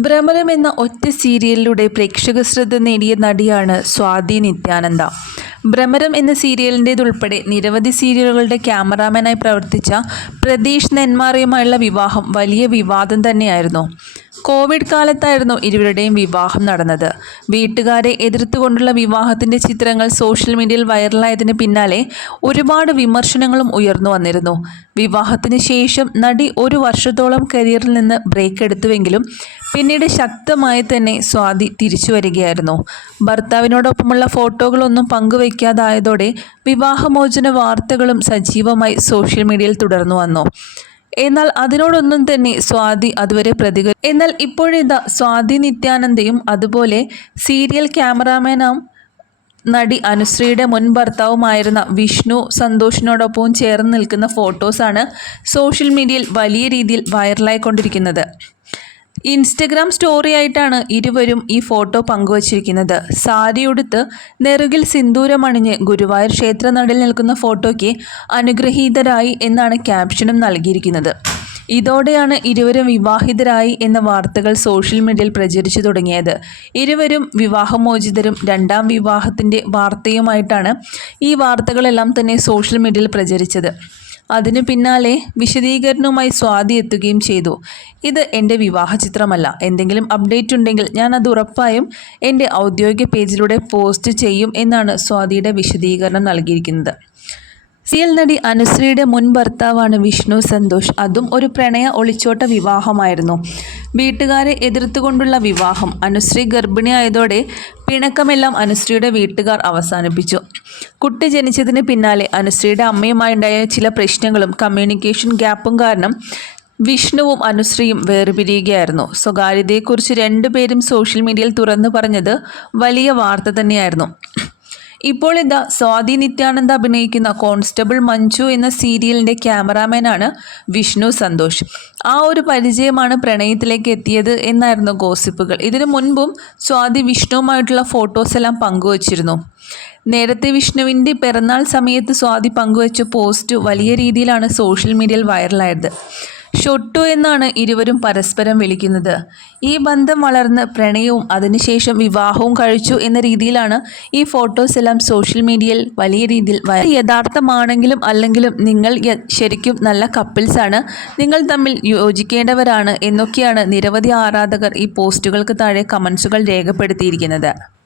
ഭ്രമരം എന്ന ഒറ്റ സീരിയലിലൂടെ പ്രേക്ഷക ശ്രദ്ധ നേടിയ നടിയാണ് സ്വാതി നിത്യാനന്ദ. ഭ്രമരം എന്ന സീരിയലിന്റേതുൾപ്പെടെ നിരവധി സീരിയലുകളുടെ ക്യാമറാമാനായി പ്രവർത്തിച്ച പ്രതീഷ് നെന്മാറയുമായുള്ള വിവാഹം വലിയ വിവാദം തന്നെയായിരുന്നു. കോവിഡ് കാലത്തായിരുന്നു ഇരുവരുടെയും വിവാഹം നടന്നത്. വീട്ടുകാരെ എതിർത്തുകൊണ്ടുള്ള വിവാഹത്തിന്റെ ചിത്രങ്ങൾ സോഷ്യൽ മീഡിയയിൽ വൈറലായതിന് പിന്നാലെ ഒരുപാട് വിമർശനങ്ങളും ഉയർന്നു വന്നിരുന്നു. വിവാഹത്തിന് ശേഷം നടി ഒരു വർഷത്തോളം കരിയറിൽ നിന്ന് ബ്രേക്ക് എടുത്തുവെങ്കിലും പിന്നീട് ശക്തമായി തന്നെ സ്വാതി തിരിച്ചു വരികയായിരുന്നു. ഭർത്താവിനോടൊപ്പമുള്ള ഫോട്ടോകളൊന്നും പങ്കുവയ്ക്കാതായതോടെ വിവാഹമോചന വാർത്തകളും സജീവമായി സോഷ്യൽ മീഡിയയിൽ തുടർന്നു വന്നു. എന്നാൽ അതിനോടൊന്നും തന്നെ സ്വാതി അതുവരെ പ്രതിക എന്നാൽ ഇപ്പോഴിതാ സ്വാതി നിത്യാനന്ദയും അതുപോലെ സീരിയൽ ക്യാമറാമാനും നടി അനുശ്രീയുടെ മുൻ ഭർത്താവുമായിരുന്ന വിഷ്ണു സന്തോഷിനോടൊപ്പവും ചേർന്ന് നിൽക്കുന്ന ഫോട്ടോസാണ് സോഷ്യൽ മീഡിയയിൽ വലിയ രീതിയിൽ വൈറലായിക്കൊണ്ടിരിക്കുന്നത്. ഇൻസ്റ്റഗ്രാം സ്റ്റോറി ആയിട്ടാണ് ഇരുവരും ഈ ഫോട്ടോ പങ്കുവച്ചിരിക്കുന്നത്. സാരി ഉടുത്ത് നെറുകിൽ സിന്ദൂരമണിഞ്ഞ് ഗുരുവായൂർ ക്ഷേത്ര നടിൽ നിൽക്കുന്ന ഫോട്ടോയ്ക്ക് അനുഗ്രഹീതരായി എന്നാണ് ക്യാപ്ഷനും നൽകിയിരിക്കുന്നത്. ഇതോടെയാണ് ഇരുവരും വിവാഹിതരായി എന്ന വാർത്തകൾ സോഷ്യൽ മീഡിയയിൽ പ്രചരിച്ചു തുടങ്ങിയത്. ഇരുവരും വിവാഹമോചിതരും രണ്ടാം വിവാഹത്തിന്റെ വാർത്തയുമായിട്ടാണ് ഈ വാർത്തകളെല്ലാം തന്നെ സോഷ്യൽ മീഡിയയിൽ പ്രചരിച്ചത്. അതിനു പിന്നാലെ വിശദീകരണവുമായി സ്വാതി എത്തുകയും ചെയ്തു. ഇത് എന്റെ വിവാഹ ചിത്രമല്ല എന്തെങ്കിലും അപ്ഡേറ്റ് ഉണ്ടെങ്കിൽ ഞാൻ അത് ഉറപ്പായും എന്റെ ഔദ്യോഗിക പേജിലൂടെ പോസ്റ്റ് ചെയ്യും എന്നാണ് സ്വാതിയുടെ വിശദീകരണം നൽകിയിരിക്കുന്നത്. സിയൽ നടി അനുശ്രീയുടെ മുൻ ഭർത്താവാണ് വിഷ്ണു സന്തോഷ്. അതും ഒരു പ്രണയ ഒളിച്ചോട്ട വിവാഹമായിരുന്നു. വീട്ടുകാരെ എതിർത്തുകൊണ്ടുള്ള വിവാഹം അനുശ്രീ ഗർഭിണിയായതോടെ പിണക്കമെല്ലാം അനുശ്രീയുടെ വീട്ടുകാർ അവസാനിപ്പിച്ചു. കുട്ടി ജനിച്ചതിന് പിന്നാലെ അനുശ്രീയുടെ അമ്മയുമായുണ്ടായ ചില പ്രശ്നങ്ങളും കമ്മ്യൂണിക്കേഷൻ ഗ്യാപ്പും കാരണം വിഷ്ണുവും അനുശ്രീയും വേർപിരിയുകയായിരുന്നു. സ്വകാര്യതയെക്കുറിച്ച് രണ്ടുപേരും സോഷ്യൽ മീഡിയയിൽ തുറന്നു പറഞ്ഞത് വലിയ വാർത്ത തന്നെയായിരുന്നു. ഇപ്പോൾ ഇതാ സ്വാതി നിത്യാനന്ദ് അഭിനയിക്കുന്ന കോൺസ്റ്റബിൾ മഞ്ജു എന്ന സീരിയലിന്റെ ക്യാമറാമാനാണ് വിഷ്ണു സന്തോഷ്. ആ ഒരു പരിചയമാണ് പ്രണയത്തിലേക്ക് എത്തിയത് എന്നായിരുന്നു ഗോസിപ്പുകൾ. ഇതിനു മുൻപും സ്വാതി വിഷ്ണുവുമായിട്ടുള്ള ഫോട്ടോസ് എല്ലാം പങ്കുവച്ചിരുന്നു. നേരത്തെ വിഷ്ണുവിന്റെ പിറന്നാൾ സമയത്ത് സ്വാതി പങ്കുവച്ച പോസ്റ്റ് വലിയ രീതിയിലാണ് സോഷ്യൽ മീഡിയയിൽ വൈറലായത്. ഷൊട്ടു എന്നാണ് ഇരുവരും പരസ്പരം വിളിക്കുന്നത്. ഈ ബന്ധം വളർന്ന് പ്രണയവും അതിനുശേഷം വിവാഹവും കഴിച്ചു എന്ന രീതിയിലാണ് ഈ ഫോട്ടോസ് എല്ലാം സോഷ്യൽ മീഡിയയിൽ വലിയ രീതിയിൽ യഥാർത്ഥമാണെങ്കിലും അല്ലെങ്കിലും നിങ്ങൾ ശരിക്കും നല്ല കപ്പിൾസാണ് നിങ്ങൾ തമ്മിൽ യോജിക്കേണ്ടവരാണ് എന്നൊക്കെയാണ് നിരവധി ആരാധകർ ഈ പോസ്റ്റുകൾക്ക് താഴെ കമൻസുകൾ രേഖപ്പെടുത്തിയിരിക്കുന്നത്.